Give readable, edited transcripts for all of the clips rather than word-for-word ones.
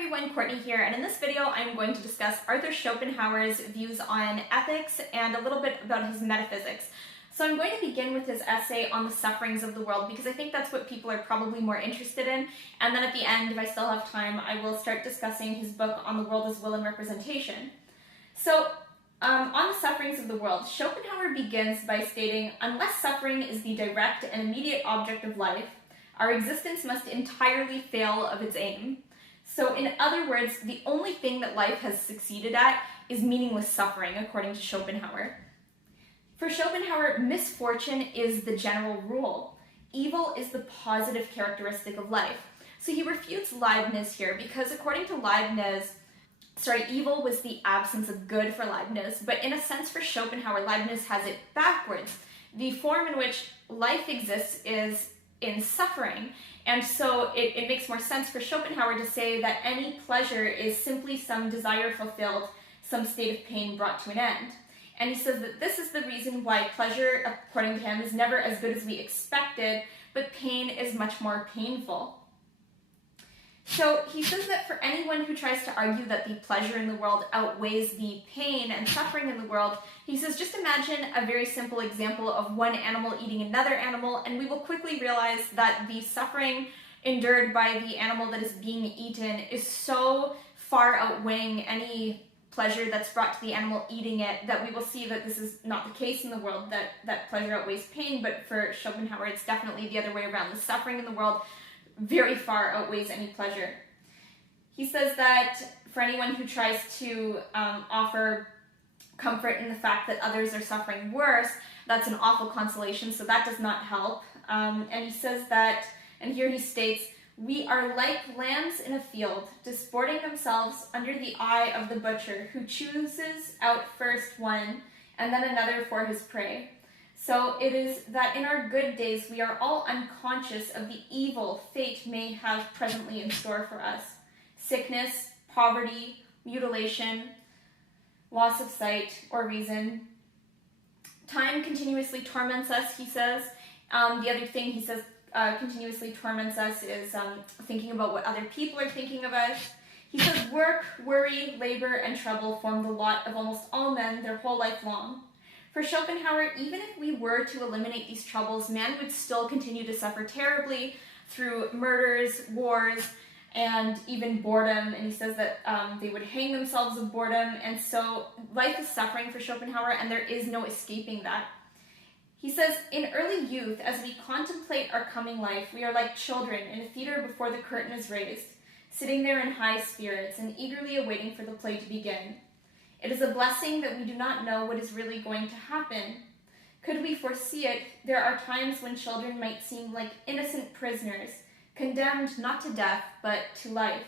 everyone, Courtney here, and in this video I'm going to discuss Arthur Schopenhauer's views on ethics and a little bit about his metaphysics. So I'm going to begin with his essay on the sufferings of the world because I think that's what people are probably more interested in, and then at the end, if I still have time, I will start discussing his book on the world as will and representation. So on the sufferings of the world, Schopenhauer begins by stating, unless suffering is the direct and immediate object of life, our existence must entirely fail of its aim. So in other words, the only thing that life has succeeded at is meaningless suffering, according to Schopenhauer. For Schopenhauer, misfortune is the general rule. Evil is the positive characteristic of life. So he refutes Leibniz here because according to Leibniz, evil was the absence of good for Leibniz, but in a sense for Schopenhauer, Leibniz has it backwards. The form in which life exists is in suffering, and so it makes more sense for Schopenhauer to say that any pleasure is simply some desire fulfilled, some state of pain brought to an end. And he says that this is the reason why pleasure, according to him, is never as good as we expected, but pain is much more painful. So he says that for anyone who tries to argue that the pleasure in the world outweighs the pain and suffering in the world, he says just imagine a very simple example of one animal eating another animal, and we will quickly realize that the suffering endured by the animal that is being eaten is so far outweighing any pleasure that's brought to the animal eating it that we will see that this is not the case in the world, that pleasure outweighs pain, but for Schopenhauer it's definitely the other way around. The suffering in the world very far outweighs any pleasure. He says that for anyone who tries to offer comfort in the fact that others are suffering worse, that's an awful consolation, so that does not help. And he says that, and here he states, we are like lambs in a field, disporting themselves under the eye of the butcher, who chooses out first one and then another for his prey. So it is that in our good days we are all unconscious of the evil fate may have presently in store for us. Sickness, poverty, mutilation, loss of sight or reason. Time continuously torments us, he says. The other thing he says continuously torments us is thinking about what other people are thinking of us. He says work, worry, labor, and trouble form the lot of almost all men their whole life long. For Schopenhauer, even if we were to eliminate these troubles, man would still continue to suffer terribly through murders, wars, and even boredom. And he says that they would hang themselves of boredom. And so life is suffering for Schopenhauer, and there is no escaping that. He says, in early youth, as we contemplate our coming life, we are like children in a theater before the curtain is raised, sitting there in high spirits and eagerly awaiting for the play to begin. It is a blessing that we do not know what is really going to happen. Could we foresee it, there are times when children might seem like innocent prisoners, condemned not to death, but to life,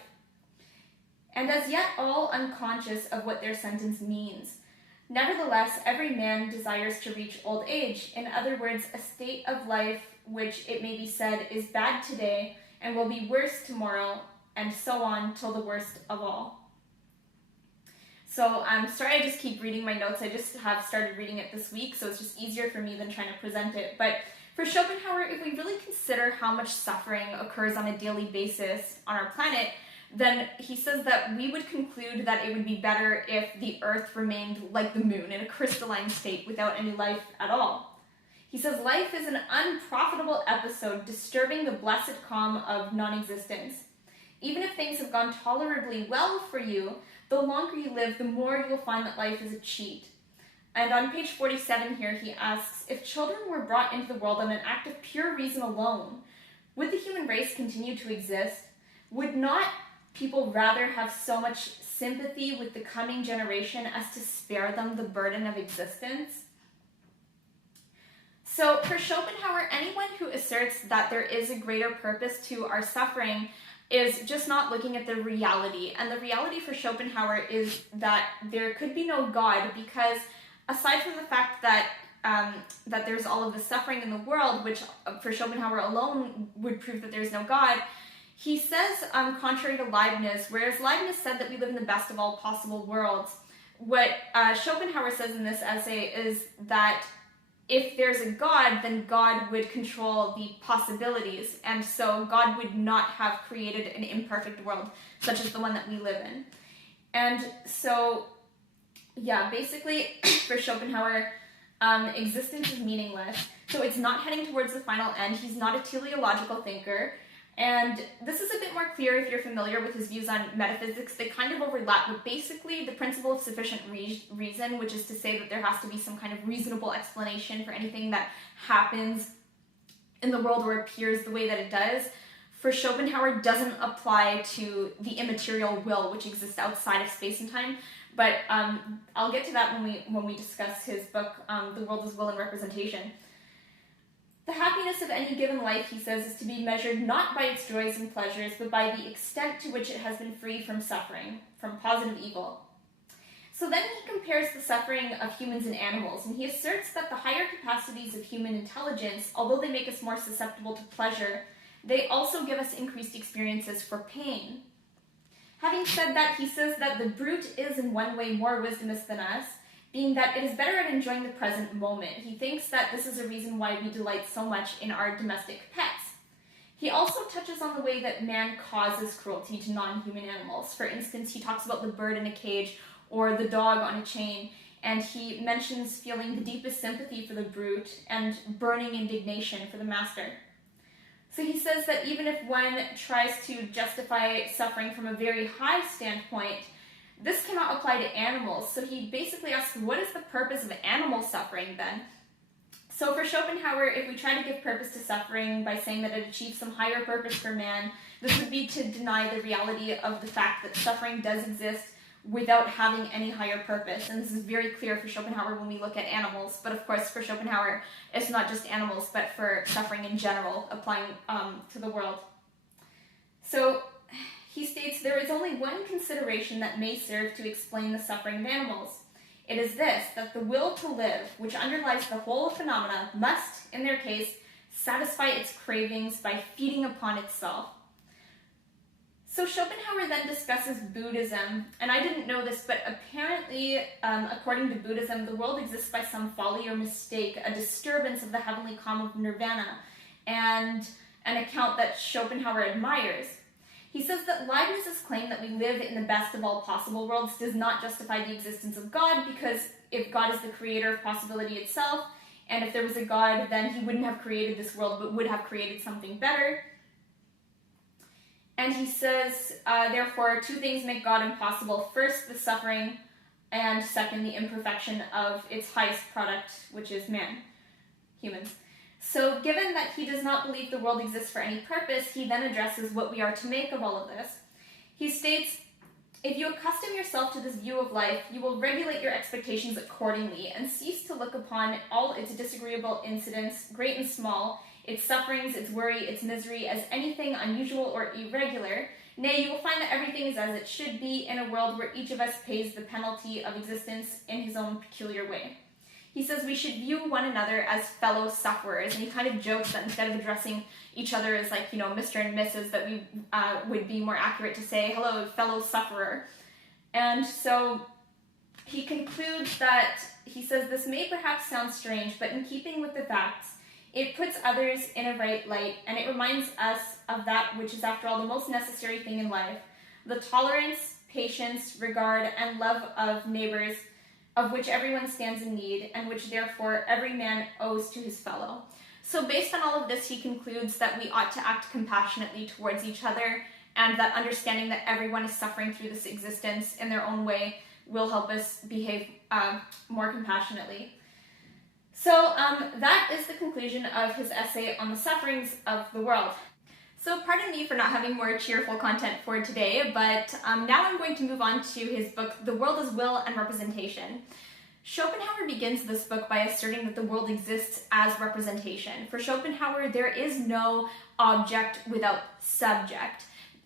and as yet all unconscious of what their sentence means. Nevertheless, every man desires to reach old age, in other words, a state of life which, it may be said, is bad today and will be worse tomorrow, and so on till the worst of all. So I'm sorry I just keep reading my notes. I just have started reading it this week, so it's just easier for me than trying to present it. But for Schopenhauer, if we really consider how much suffering occurs on a daily basis on our planet, then he says that we would conclude that it would be better if the Earth remained like the moon in a crystalline state without any life at all. He says life is an unprofitable episode disturbing the blessed calm of non-existence. Even if things have gone tolerably well for you, the longer you live, the more you will find that life is a cheat. And on page 47 here, he asks, if children were brought into the world on an act of pure reason alone, would the human race continue to exist? Would not people rather have so much sympathy with the coming generation as to spare them the burden of existence? So for Schopenhauer, anyone who asserts that there is a greater purpose to our suffering is just not looking at the reality. And the reality for Schopenhauer is that there could be no God, because aside from the fact that that there's all of the suffering in the world, which for Schopenhauer alone would prove that there's no God, he says, contrary to Leibniz, whereas Leibniz said that we live in the best of all possible worlds, what Schopenhauer says in this essay is that if there's a God, then God would control the possibilities, and so God would not have created an imperfect world, such as the one that we live in. And so, yeah, basically, for Schopenhauer, existence is meaningless, so it's not heading towards the final end. He's not a teleological thinker, and this is a bit more clear if you're familiar with his views on metaphysics. They kind of overlap, but basically the principle of sufficient reason, which is to say that there has to be some kind of reasonable explanation for anything that happens in the world or appears the way that it does, for Schopenhauer doesn't apply to the immaterial will, which exists outside of space and time. But I'll get to that when we discuss his book, The World as Will and Representation. The happiness of any given life, he says, is to be measured not by its joys and pleasures, but by the extent to which it has been free from suffering, from positive evil. So then he compares the suffering of humans and animals, and he asserts that the higher capacities of human intelligence, although they make us more susceptible to pleasure, they also give us increased experiences for pain. Having said that, he says that the brute is in one way more wisdomous than us, being that it is better at enjoying the present moment. He thinks that this is a reason why we delight so much in our domestic pets. He also touches on the way that man causes cruelty to non-human animals. For instance, he talks about the bird in a cage or the dog on a chain, and he mentions feeling the deepest sympathy for the brute and burning indignation for the master. So he says that even if one tries to justify suffering from a very high standpoint, this cannot apply to animals. So he basically asks, what is the purpose of animal suffering then? So for Schopenhauer, if we try to give purpose to suffering by saying that it achieves some higher purpose for man, this would be to deny the reality of the fact that suffering does exist without having any higher purpose. And this is very clear for Schopenhauer when we look at animals. But of course, for Schopenhauer, it's not just animals, but for suffering in general, applying to the world. So he states, there is only one consideration that may serve to explain the suffering of animals. It is this, that the will to live, which underlies the whole phenomena, must, in their case, satisfy its cravings by feeding upon itself. So Schopenhauer then discusses Buddhism, and I didn't know this, but apparently, according to Buddhism, the world exists by some folly or mistake, a disturbance of the heavenly calm of nirvana, and an account that Schopenhauer admires. He says that Leibniz's claim that we live in the best of all possible worlds does not justify the existence of God, because if God is the creator of possibility itself, and if there was a God, then he wouldn't have created this world, but would have created something better. And he says, therefore, two things make God impossible. First, the suffering, and second, the imperfection of its highest product, which is man, humans. So given that he does not believe the world exists for any purpose, he then addresses what we are to make of all of this. He states, if you accustom yourself to this view of life, you will regulate your expectations accordingly and cease to look upon all its disagreeable incidents, great and small, its sufferings, its worry, its misery, as anything unusual or irregular. Nay, you will find that everything is as it should be in a world where each of us pays the penalty of existence in his own peculiar way. He says we should view one another as fellow sufferers, and he kind of jokes that instead of addressing each other as like, Mr. and Mrs., that we would be more accurate to say, hello, fellow sufferer. And so he concludes that, he says, this may perhaps sound strange, but in keeping with the facts, it puts others in a right light, and it reminds us of that which is, after all, the most necessary thing in life, the tolerance, patience, regard, and love of neighbors, of which everyone stands in need, and which therefore every man owes to his fellow. So based on all of this, he concludes that we ought to act compassionately towards each other, and that understanding that everyone is suffering through this existence in their own way will help us behave more compassionately. So that is the conclusion of his essay on the sufferings of the world. So pardon me for not having more cheerful content for today, but now I'm going to move on to his book, The World as Will and Representation. Schopenhauer begins this book by asserting that the world exists as representation. For Schopenhauer, there is no object without subject.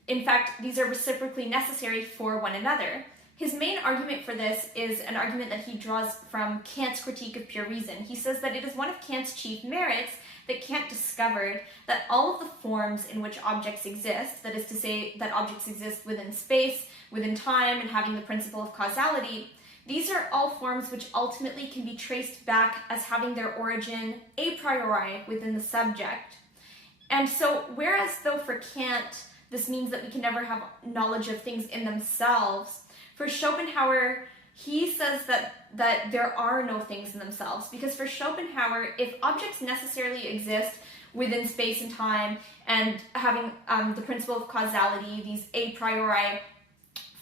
In fact, these are reciprocally necessary for one another. His main argument for this is an argument that he draws from Kant's critique of pure reason. He says that it is one of Kant's chief merits that Kant discovered that all of the forms in which objects exist, that is to say that objects exist within space, within time, and having the principle of causality, These are all forms which ultimately can be traced back as having their origin a priori within the subject. And so, whereas though for Kant, this means that we can never have knowledge of things in themselves, for Schopenhauer, he says that there are no things in themselves. Because for Schopenhauer, if objects necessarily exist within space and time and having the principle of causality, these a priori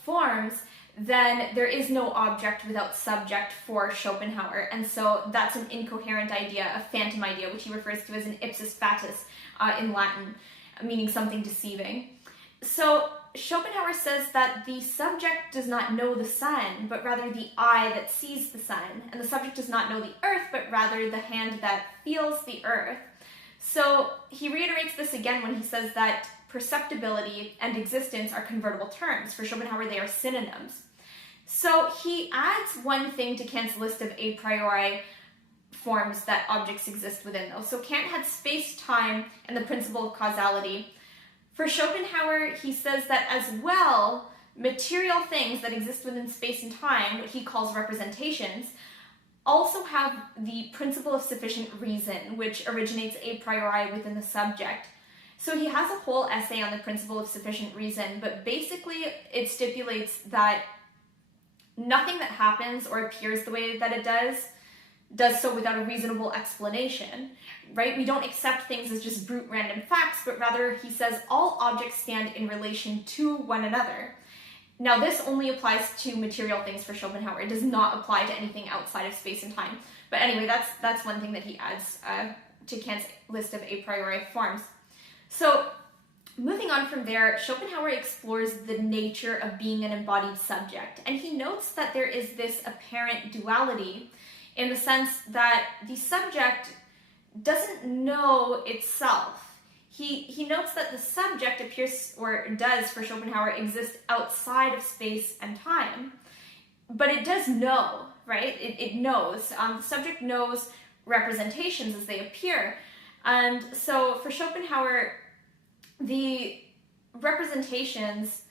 forms, then there is no object without subject for Schopenhauer. And so that's an incoherent idea, a phantom idea, which he refers to as an ipsis fatus in Latin, meaning something deceiving. So Schopenhauer says that the subject does not know the sun, but rather the eye that sees the sun. And the subject does not know the earth, but rather the hand that feels the earth. So he reiterates this again when he says that perceptibility and existence are convertible terms. For Schopenhauer, they are synonyms. So he adds one thing to Kant's list of a priori forms that objects exist within, though. So Kant had space-time and the principle of causality. For Schopenhauer, he says that as well, material things that exist within space and time, what he calls representations, also have the principle of sufficient reason, which originates a priori within the subject. So he has a whole essay on the principle of sufficient reason, but basically it stipulates that nothing that happens or appears the way that it does so without a reasonable explanation, right? We don't accept things as just brute random facts, but rather, he says, all objects stand in relation to one another. Now, this only applies to material things for Schopenhauer. It does not apply to anything outside of space and time. But anyway, that's one thing that he adds to Kant's list of a priori forms. So, moving on from there, Schopenhauer explores the nature of being an embodied subject. And he notes that there is this apparent duality in the sense that the subject doesn't know itself. He notes that the subject appears, or does for Schopenhauer, exist outside of space and time. But it does know, right? It knows. The subject knows representations as they appear. And so for Schopenhauer, the representations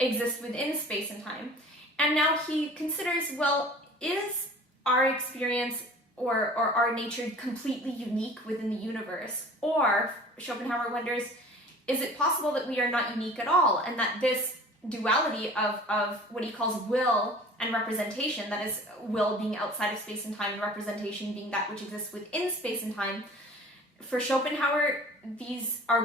exist within space and time. And now he considers, well, is our experience or our nature completely unique within the universe? Or, Schopenhauer wonders, is it possible that we are not unique at all, and that this duality of what he calls will and representation, that is, will being outside of space and time and representation being that which exists within space and time, for Schopenhauer, these are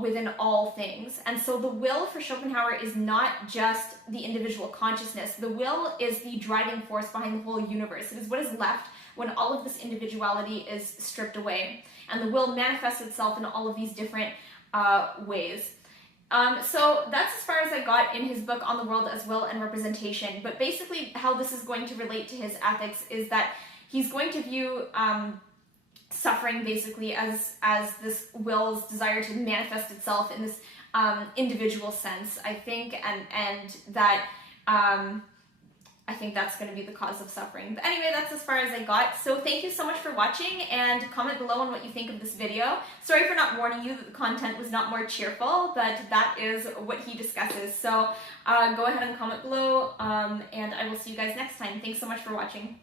within all things. And so the will for Schopenhauer is not just the individual consciousness. The will is the driving force behind the whole universe. It is what is left when all of this individuality is stripped away. And the will manifests itself in all of these different ways. So that's as far as I got in his book On the World as Will and Representation. But basically how this is going to relate to his ethics is that he's going to view suffering basically as this will's desire to manifest itself in this individual sense, I think, and that I think that's going to be the cause of suffering. But anyway, that's as far as I got. So thank you so much for watching, and comment below on what you think of this video. Sorry for not warning you that the content was not more cheerful, but that is what he discusses. So go ahead and comment below, and I will see you guys next time. Thanks so much for watching.